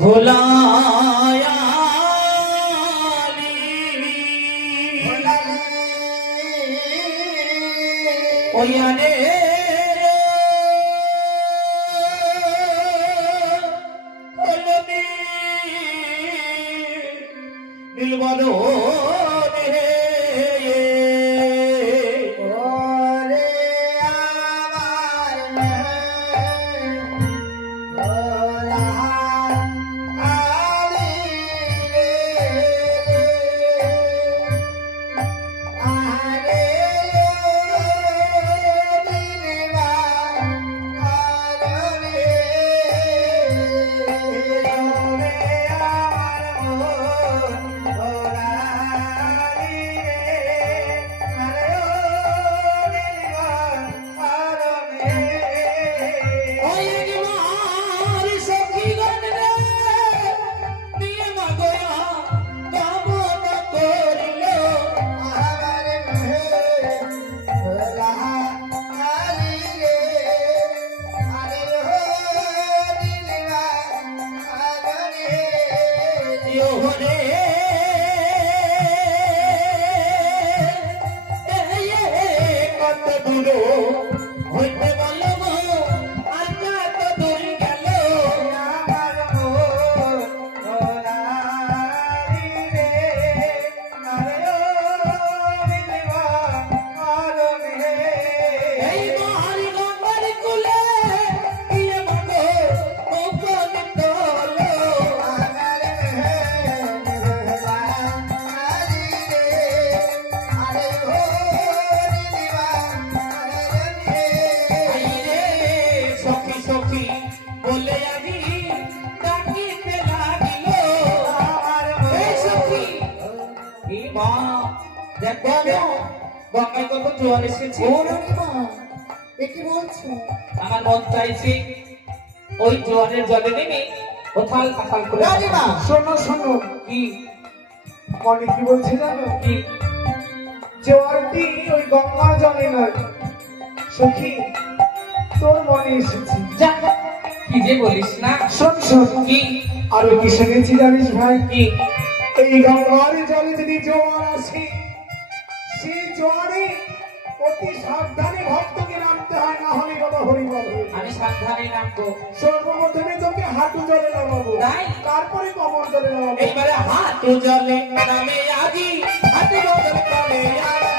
ભુલાયા ઓયાને મિલવાનો you সখী বলে আজি ডাকিতে লাগিল। এই সখী মা দেখো গঙ্গায় কত জোয়ার এসেছে। কি বলছো? আমার মন চাইছে ওই জোয়ারের জলে নেমে কোথাল কাথাল করে শোনো শোনো। কি? মনে কি বলছে জানো? কি? জোয়ারটি ওই গঙ্গার জলে নয়। সখী তোর মনে এসেছে যা কি যে বলিস না। শোন শোন। কি? আরও কি শুনেছি জানিস ভাই? কি? এই গঙ্গার জলে যদি জোয়ার আসে সেই জোয়ারে অতি সাবধানে ভক্তকে নামতে হয় না হলে বাবা হয়ে যায়। আমি সাবধানে নামবো। সর্বপ্রথমে তোকে হাঁটু জলে নামাবো। তাই? তারপরে কমর জলে নামাবো। এইবারে হাত জলে নামে আজি হাতে বদল করে আইরে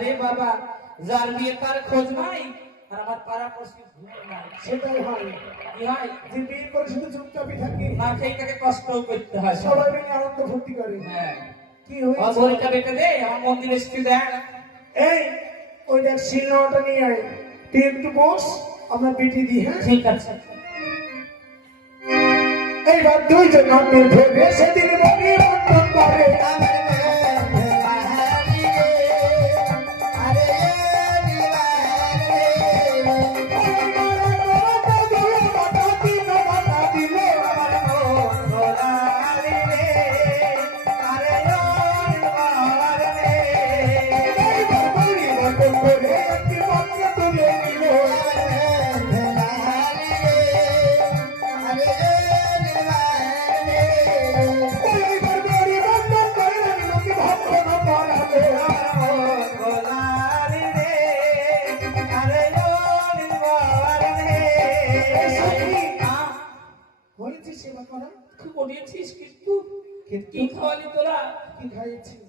বাবা রে বাবা যার বিয়ে তার খোঁজ নাই আর আমার পাড়া পড়শি নাই। সেটাই হয়। কি হয়? যে বিয়ে করে শুধু চুপচাপই থাকি। না খেয়ে তাকে কষ্ট করতে হয়। সবাই মিলে আনন্দ ফুর্তি করে। হ্যাঁ। কি হয়েছে? অঘরিটা বেটে দে আমার মন্দিরে এসে দেখ এই ওই দেখ শিলনোয়াটা নিয়ে আয়। তুই একটু বস আমরা পেটি দিই হ্যাঁ? ঠিক আছে। এইবার দুইজন ভেবে সেদিন করে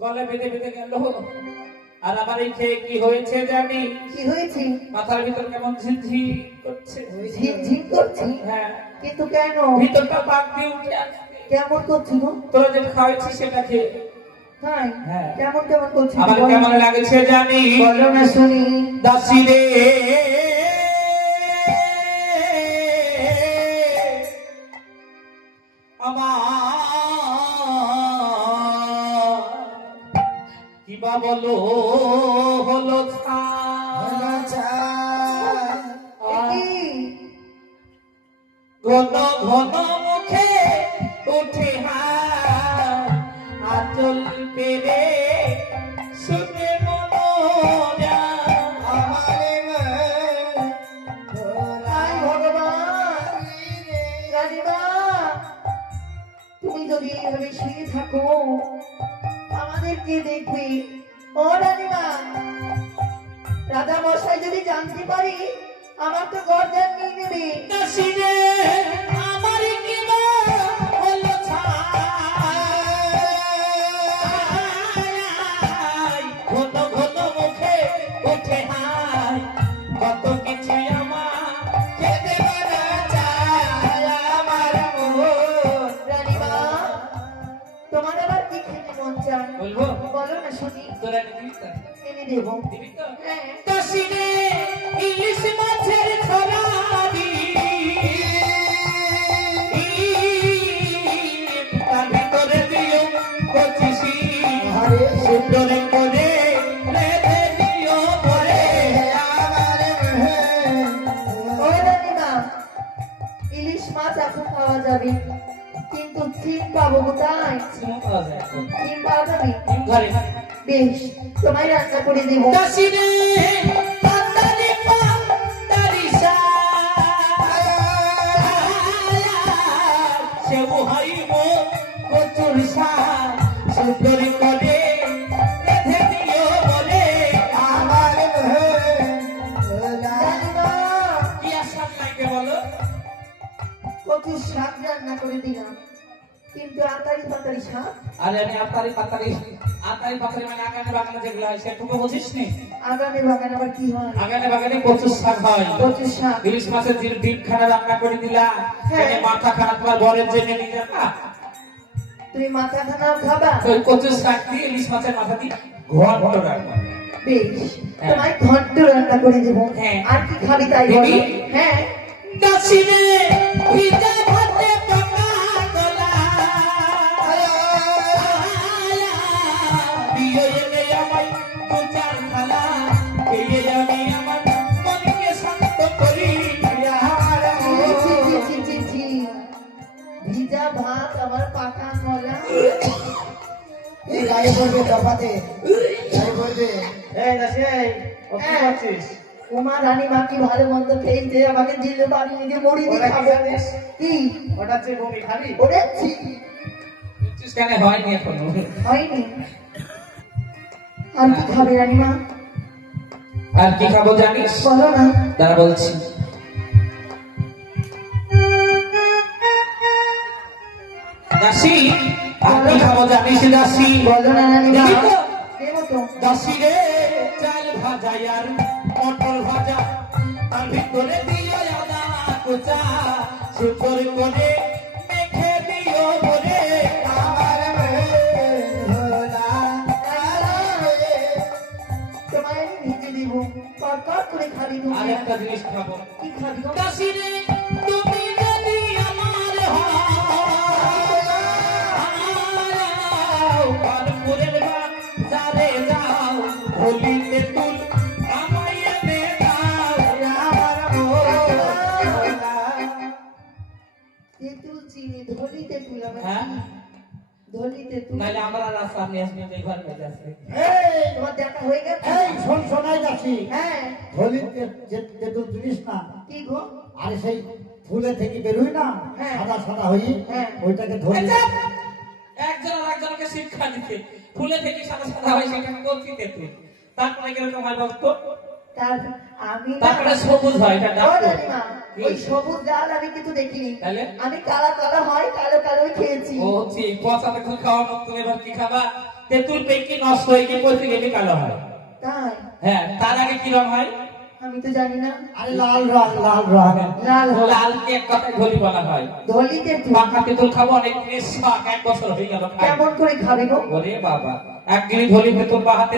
গলা বেঁধে বেঁধে গেল আর আমার এই খেয়ে কি হয়েছে জানি? কি হয়েছে? মাথার ভিতর কেমন ঝিঝি করছে। ঝিমঝিম করছি? হ্যাঁ। কিন্তু কেন? ভিতরটা পাক দিয়ে উঠে আসছে। কেমন করছিল তোরা যেটা খাওয়াচ্ছিস সেটা খেয়ে। হ্যাঁ। কেমন কেমন করছিল আমার কেমন লাগছে জানি? বলো না শুনি। দাসী রে ঘন ঘন মুখে উঠে আচল পেরে শুনে তুমি যদি এইভাবে শুয়ে থাকো আমাদের কে দেখবে। ও রানীমা রাধা মশাই যদি জানতে পারি আমার তো গর্দান নিয়ে নেবে কাশিরে আমার কিবা হলো ছাই? ঘন ঘন মুখে উঠে হাই। কত কিছু আমার খেতে পারা আমার মন রানীমা তোমার আবার কি খেতে মন চায়? বলব? বলো না শুনি। তোরা নিবি তো? এনে দেবো। দিবি তো? হ্যাঁ। কাশিরে যাবে। কিন্তু চিন পাবো কোথায়। চিন পাওয়া যাবে বেশ তোমায় রান্না করে দেবো। সে। মোহাইব সা কচুর শাক সুন্দর করে রান্না কিন্তু আতারি পাতারি শাক আরে আমি আতারি পাতারি আতারি পাতারি মানে আগানে বাগানে যেগুলো হয় সেটুকু বুঝিস নি? আগামী বাগান আবার কি হয়? আগানে বাগানে কচুর শাক হয়। কচুর শাক। ইলিশ মাছের ডিম ডিম খানা রান্না করে দিলা। মাথা খানা তোমার বরের জন্য নিয়ে যাবা তুমি মাথা খানাও খাবা? ওই কচুর শাক দিয়ে ইলিশ মাছের মাথা দিয়ে ঘন্ট রাখবা বেশ। তোমায় ঘন্ট রান্না করে দেবো। আর কি খাবি তাই বলো? হ্যাঁ। কাশিরে ভিজা ভাতে এই দাসী ও কি। করছিস? উমা রানী মা ভালো মন্দ খেয়েছে আমাকে দিলে তো নিজে মরি দিয়ে খাব। কি? ওটা হচ্ছে বমি খাবি? ওরে ছি, কেন? হয়নি এখনও। হয়নি। আর কি খাবে রানীমা আর কি খাব জানিস? বলো না। তারা বলছি। দাসী আর কি খাব জানিস? দাসী। বলো না দাসী রে। ভাজা আর পটল ভাজা। তার ভিতরে দিও আদা কুচা। সুন্দর করে মেখে দিও বলে আমার তোমায় আমি ভিজে দিব কর করে খাবি তুমি। আর একটা জিনিস খাব। কি খাবি গো? রে তুমি যদি আমার কানপুরের যাও হোলিতে নাহলে আমরা আর সামনে আসবে এই ঘর মধ্যে আসবে এই তোমার দেখা হয়ে গেছে? এই শোন শোনাই যাচ্ছি। হ্যাঁ। হোলি তেতুল জিনিস না কি গো? আর সেই ফুলে থেকে বেরোই না হ্যাঁ। সাদা সাদা হই হ্যাঁ। ওইটাকে ধরে একজন আর একজনকে শিক্ষা দিতে। ফুলে থেকে সাদা সাদা হয় সেটা করতে তুই তারপরে কীরকম হয় বলতো? তার আমি না- সবুজ হয় এটা ডাক্তার ওই সবুজ ডাল আমি কিন্তু দেখিনি। আমি কালা কালা হয় কালো কালোই খেয়েছি। ও হচ্ছে পচা তেঁতুল খাওয়ার মতো এবার কি খাবা? তেঁতুল পেকি নষ্ট হয়ে গিয়ে পচে গেলে কালো হয়। তাই? হ্যাঁ তার আগে কি রং হয়? আমি তো জানি না। আরে লাল রং লাল রং। লাল। লালকে এক কথায় বলা হয়। পাকা তেঁতুল খাব অনেক এক বছর হয়ে গেল কেমন করে খাবি গো? ওরে বাবা এক গিরি ধলি তেঁতুল বা হাতে